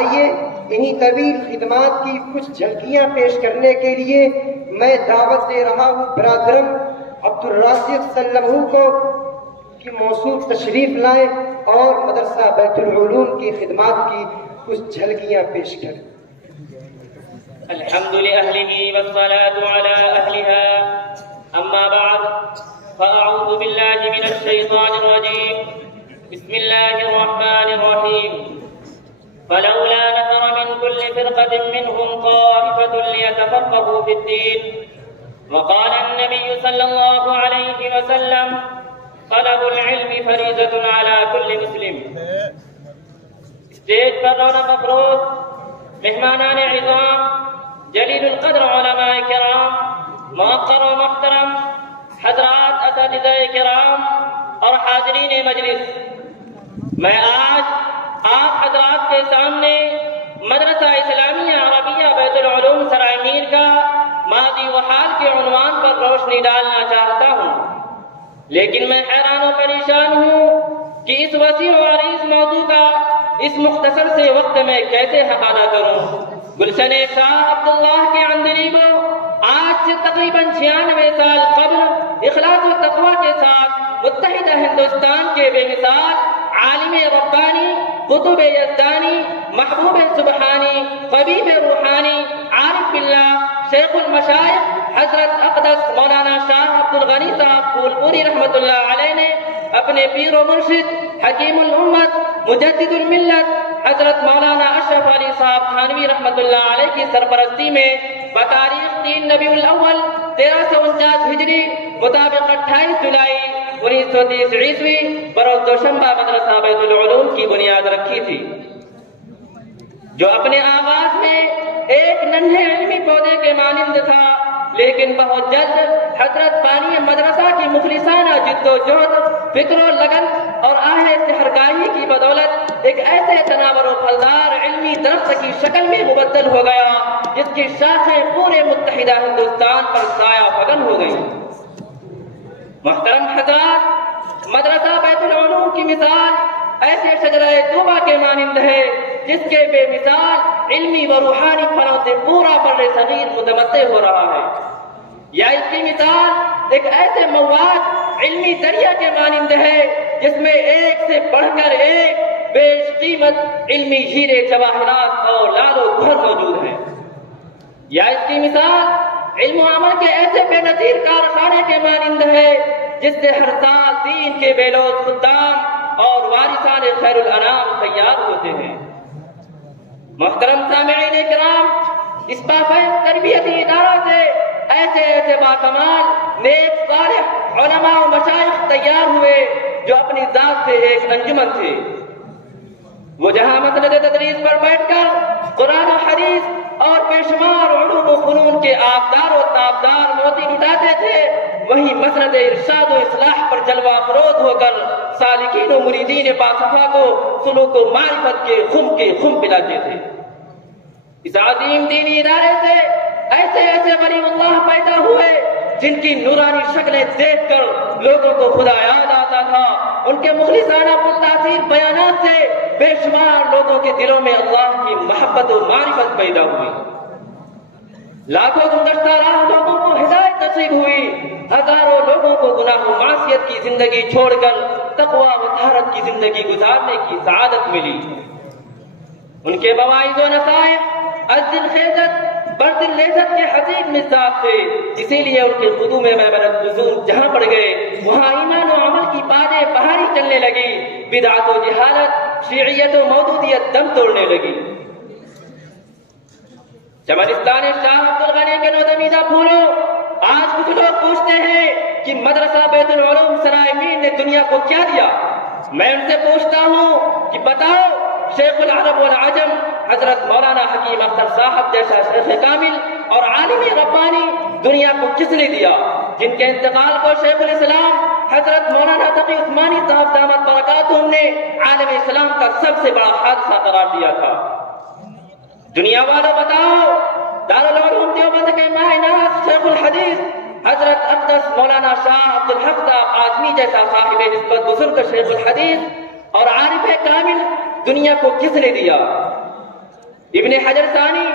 آئیے انہی طویل خدمات کی کچھ جھلکیاں پیش کرنے کے لیے میں دعوت دے رہا ہوں برادرم عبدالرازق سلمہ کو کہ موصول تشریف لائیں اور مدرسہ بیت العلوم کی خدمات کی کچھ جھلکیاں پیش کریں۔ الحمد لأهله والصلاة على أهلها أما بعد فأعوذ بالله من الشيطان الرجيم بسم الله الرحمن الرحيم فلولا نفر من كل فرقة منهم طائفة ليتفقهوا في الدين وقال النبي صلى الله عليه وسلم طلب العلم فریضة على كل مسلم۔ اسٹیج پر رونق افروز مہمانان عظام جلیل القدر علماء کرام موقر و محترم حضرات اساتذہ کرام اور حاضرین مجلس، میں آج آپ حضرات کے سامنے مدرسہ اسلامیہ عربیہ بیت العلوم سرائے میر کا ماضی و حال کے عنوان پر روشنی ڈالنا چاہتا ہوں، لیکن میں حیران و پریشان ہوں کہ اس وسیع و عریض موضوع کا اس مختصر سے وقت میں کیسے احاطہ کروں۔ گلشن شاہ عبداللہ کے اندلیبو آج سے تقریباً 96 سال قبل اخلاص و تقوی کے ساتھ متحدہ ہندوستان کے بے مثال عالم ربانی، قطب یزدانی، محبوب سبحانی، طبیب روحانی، عارف باللہ، شیخ المشائخ حضرت اقدس مولانا شاہ عبدالغنی صاحب پھول پوری رحمۃ اللہ علیہ نے اپنے پیر و مرشد حکیم الامت مجدد الملت حضرت مولانا اشرف علی صاحب تھانوی رحمۃ اللہ علیہ کی سرپرستی میں بتاریخ 3 ربیع الاول 1349 ہجری مطابق 28 جولائی 1930 عیسوی بروز دوشنبہ مدرسہ بیت العلوم کی بنیاد رکھی تھی، جو اپنے آغاز میں ایک ننھے علمی پودے کے مانند تھا، لیکن بہت جلد حضرت بانی مدرسہ کی مخلصانہ جد و جہد، فکر و لگن اور آہ سحرگاہی کی بدولت ایک ایسے تناور و پھلدار علمی درخت کی شکل میں مبدل ہو گیا جس کی شاخیں پورے متحدہ ہندوستان پر سایہ فگن ہو گئی۔ محترم حضرات، مدرسہ بیت العلوم کی مثال ایسے شجرہ طوبہ کے مانند ہے جس کے بے مثال علمی و روحانی پھلوں سے پورا بر صغیر متمتع ہو رہا ہے، یا اس کی مثال ایک ایسے مواد علمی دریا کے مانند ہے جس میں ایک سے بڑھ کر ایک بیش قیمت علمی ہیرے جواہرات اور لال و گوہر موجود ہیں، یا اس کی مثال علم و عمل کے ایسے بے نظیر کارخانے کے مانند ہے جس سے ہر سال دین کے بے لوث خدام اور وارثان خیر الانام تیار ہوتے ہیں۔ محترم سامعین کرام، اس بافیض تربیتی ادارہ سے ایسے ایسے باکمال نیک صالح علماء و مشائخ تیار ہوئے جو اپنی ذات سے ایک انجمن تھے، وہ جہاں مسند تدریس پر بیٹھ کر قرآن و حدیث اور بے شمار علوم و فنون کے آبدار و تابدار موتی لٹاتے تھے، وہیں مسند ارشاد و اصلاح پر جلوہ افروز ہو کر سالکین و مریدین باصفا کو سلوک و معرفت کے خم پلاتے تھے۔ اس عظیم دینی ادارے سے ایسے ایسے ولی اللہ پیدا ہوئے جن کی نورانی شکلیں دیکھ کر لوگوں کو خدا یاد آتا تھا، ان کے مخلصانہ پرتاثیر بیانات سے بے شمار لوگوں کے دلوں میں اللہ کی محبت و معرفت پیدا ہوئی، لاکھوں گزشتہ راہ لوگوں کو ہدایت نصیب ہوئی، ہزاروں لوگوں کو گناہ و معصیت کی زندگی چھوڑ کر تقوی و طہارت کی زندگی گزارنے کی سعادت ملی۔ ان کے مواعظ و نصائح از دل خیزت برد لذت کے حسین مزاج تھے، اسی لیے ان کے خدو میں نزول جہاں پڑ گئے وہاں ایمان و عمل کی بادیں بہاری چلنے لگی، بدعت و جہالت، شیعیت و مودودیت دم توڑنے لگی۔ چمنستان شاہ عبدالغنی کے نودمیدہ پھولوں، آج کچھ لوگ پوچھتے ہیں کہ مدرسہ بیت العلوم سرائے میر نے دنیا کو کیا دیا؟ میں ان سے پوچھتا ہوں کہ بتاؤ، شیخ العرب والعجم حضرت مولانا حکیم اختر صاحب جیسا شیخ کامل اور عالم ربانی دنیا کو کس نے دیا، جن کے انتقال کو شیخ الاسلام حضرت مولانا تقی عثمانی صاحب دامت برکاتہم نے عالم اسلام کا سب سے بڑا حادثہ قرار دیا تھا؟ دنیا والوں بتاؤ، دارالعلوم دیوبند کے ماہ ناز شیخ الحدیث حضرت اقدس مولانا شاہ عبدالحق صاحب اعظمی جیسا صاحب نسبت بزرگ شیخ الحدیث اور عارف کامل دنیا کو کس نے دیا؟ ابن حجر ثانی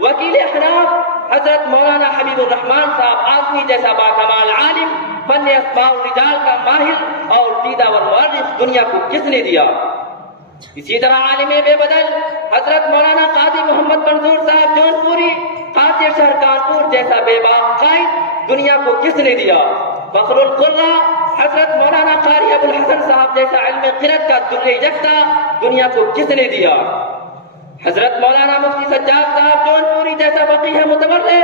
وکیل احناف حضرت مولانا حبیب الرحمان صاحب آزمی جیسا باکمال عالم، فن اسماء الرجال کا ماہر اور دیدہ والمؤرخ دنیا کو کس نے دیا؟ اسی طرح عالم بے بدل حضرت مولانا قاضی محمد منظور صاحب جونپوری، قاضی شہر کانپور جیسا بے باک قائد دنیا کو کس نے دیا؟ فخر القرہ حضرت مولانا قاری ابو الحسن صاحب جیسا علم قرأت کا در یکتا دنیا کو کس نے دیا؟ حضرت مولانا مفتی سجاد صاحب جونپوری جیسا فقیہ متورع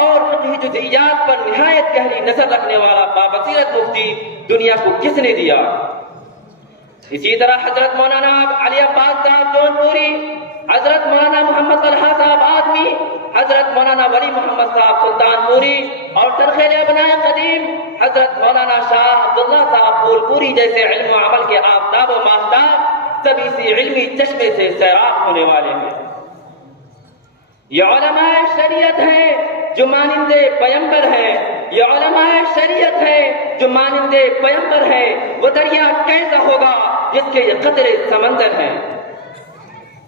اور فقہی جزئیات پر نہایت گہری نظر رکھنے والا بابصیرت مفتی دنیا کو کس نے دیا؟ اسی طرح حضرت مولانا علی عباس صاحب جونپوری، حضرت مولانا محمد طلحہ صاحب آزمی، حضرت مولانا ولی محمد صاحب سلطان پوری اور سرخیل ابناء قدیم حضرت مولانا شاہ عبداللہ صاحب پھولپوری جیسے علم و عمل کے آفتاب و ماہتاب سب اسی علمی چشمے سے سیراب ہونے والے ہیں۔ یہ علماء شریعت ہیں جو مانند پیمبر ہیں، یہ علماء شریعت ہیں جو مانند پیمبر ہیں۔ وہ دریا کیسا ہوگا جس کے یہ قطرے سمندر ہیں؟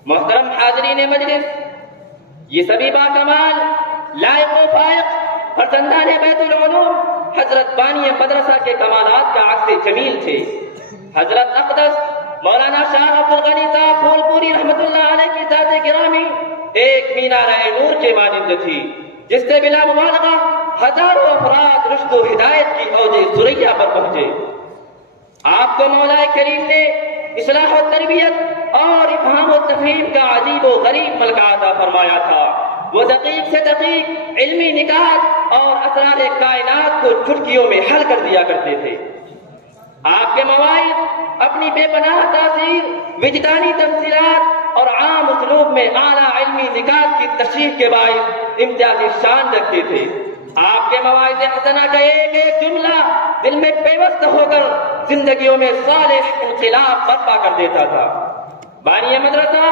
محترم حاضرین مجلس، یہ سبھی باکمال لائق و فائق فرزندان بیت العلوم حضرت بانی مدرسہ کے کمالات کا عکس جمیل تھے۔ حضرت اقدس مولانا شاہ عبد الغنی صاحب پھولپوری رحمت اللہ علیہ کی ذات گرامی ایک مینار نور کے مانند تھی، جس سے بلا مبالغہ ہزاروں افراد رشد و ہدایت کی اوج ثریا پر پہنچے۔ آپ کو مولا کریم نے اصلاح و تربیت اور افہام و تفہیم کا عجیب و غریب ملکہ عطا فرمایا تھا۔ وہ دقیق سے دقیق علمی نکات اور اسرار کائنات کو چٹکیوں میں حل کر دیا کرتے تھے۔ آپ کے مواعظ اپنی بے پناہ تاثیر، وجدانی تفصیلات اور عام اسلوب میں اعلیٰ علمی نکات کی تشریح کے باعث امتیازی شان رکھتے تھے۔ آپ کے مواعظ حسنہ کا ایک ایک جملہ دل میں پیوست ہو کر زندگیوں میں صالح انقلاب برپا کر دیتا تھا۔ بانی مدرسہ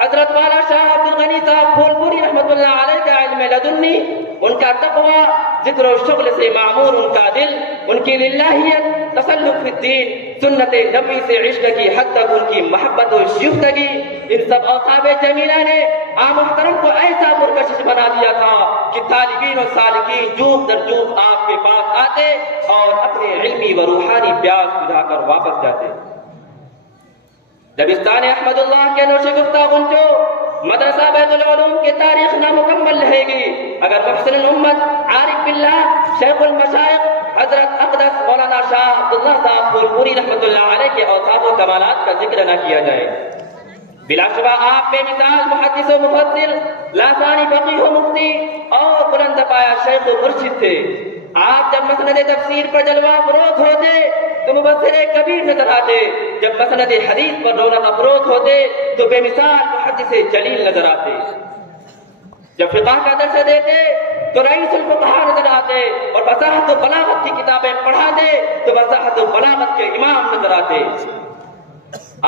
حضرت والا شاہ عبد الغنی صاحب پھولپوری رحمت اللہ علیہ کا علم لدنی، ان کا تقوی، ذکر و شغل سے معمور ان کا دل، ان کی للہیت، تسلق فی الدین، سنت نبی سے عشق کی حد تک ان کی محبت و شیفتگی، ان سب اوصاف جمیلہ نے عام محترم کو ایسا پرکشش بنا دیا تھا کہ طالبین و سالکین جوق در جوق آپ کے پاس آتے اور اپنے علمی و روحانی پیاس بجھا کر واپس جاتے۔ دبستان احمد اللہ کے نوش گفتہ گنجو مدرسہ بیت العلوم کی تاریخ نامکمل رہے گی اگر محسن الامت عارف باللہ شیخ المشائخ حضرت اقدس مولانا شاہ عبداللہ صاحب پھولپوری رحمت اللہ علیہ کے اوصاف و کمالات کا ذکر نہ کیا جائے۔ بلا شبہ آپ بے مثال محدث و مفسر، لاسانی فقیہ و مفتی اور بلند پایا شیخ و مرشد تھے۔ آپ جب مسند تفسیر پر جلوہ افروز ہوتے تو مبصر کبیر نظر آتے، جب مسند حدیث پر رونق افروز ہوتے تو بے مثال محدث جلیل نظر آتے، جب فقہ کا درس دیتے تو رئیس الفقہاء نظر آتے اور فصاحت و بلاغت کی کتابیں پڑھاتے تو فصاحت و بلاغت کے امام نظر آتے۔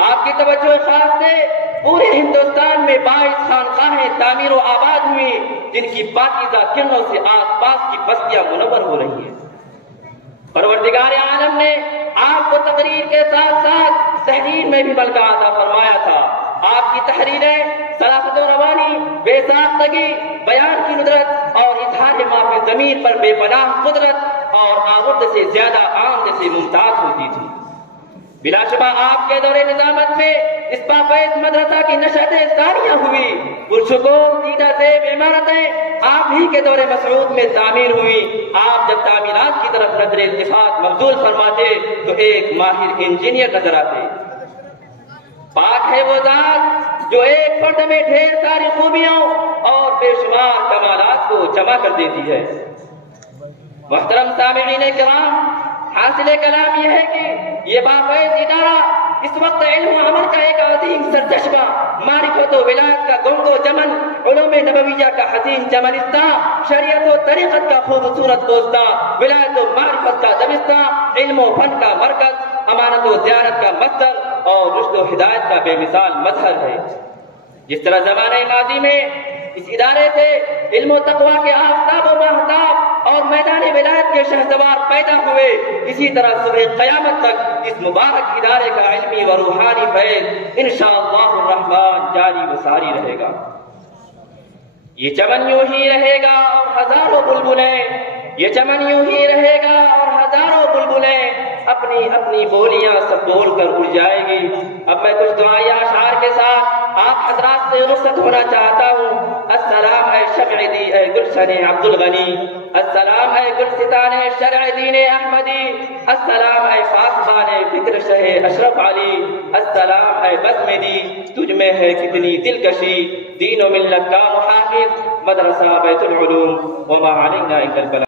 آپ کی توجہ خاص سے پورے ہندوستان میں 22 خانقاہیں تعمیر و آباد ہوئی جن کی پاکیزہ کرنوں سے آس پاس کی بستیاں منور ہو رہی ہیں۔ پروردگار عالم نے آپ کو تقریر کے ساتھ ساتھ تحریر میں بھی ملکہ عطا فرمایا تھا۔ آپ کی تحریریں صراحت و روانی، بے ساختگی، بیان کی ندرت اور اظہار معافی ضمیر پر بے پناہ قدرت اور آورد سے زیادہ عام سے ممتاز ہوتی تھی۔ بلا شبہ آپ کے دور نظامت میں اس پاکیز مدرسہ کی نشأت ثانیہ ہوئی۔ پرسکون دیدہ زیب عمارتیں آپ ہی کے دور مسعود میں تعمیر ہوئی۔ آپ جب تعمیرات کی طرف نظر التفات مبذول فرماتے تو ایک ماہر انجینئر نظر آتے۔ پاک ہے وہ ذات جو ایک فرد میں ڈھیر ساری خوبیوں اور بے شمار کمالات کو جمع کر دیتی ہے۔ محترم سامعین کرام، حاصل کلام یہ ہے کہ یہ بافیض ادارہ اس وقت علم و عمل کا ایک عظیم سرچشمہ، معرفت و ولایت کا گنگ و جمن، علوم نبویہ کا حسین چمنستان، شریعت و طریقت کا خوبصورت بوستان، ولایت و معرفت کا دبستان، علم و فن کا مرکز، امانت و دیانت کا مصدر اور رشد و ہدایت کا بے مثال مظہر ہے۔ جس طرح زمانہ ماضی میں اس ادارے سے علم و تقوی کے آفتاب و ماہتاب اور میدان ولایت کے شہسوار پیدا ہوئے، اسی طرح صبح قیامت تک اس مبارک ادارے کا علمی و روحانی فیض انشاءاللہ الرحمن جاری و ساری رہے گا۔ یہ چمن یوں ہی رہے گا اور ہزاروں بلبلیں، یہ چمن یوں ہی رہے گا اور ہزاروں بلبلیں اپنی اپنی بولیاں سب بول کر اڑ جائے گی۔ اب میں کچھ دعائی اشعار کے ساتھ آپ حضرات سے رخصت ہونا چاہتا ہوں۔ السلام اے شمع دی اے گلشن عبد الغنی، السلام اے گلستان شرع دین احمدی، السلام اے پاسبان فکر شہ اشرف علی، السلام اے بزم دی تجھ میں ہے کتنی دلکشی، دین و ملت کا محافظ مدرسہ بیت العلوم، وما علینا الا البلاغ۔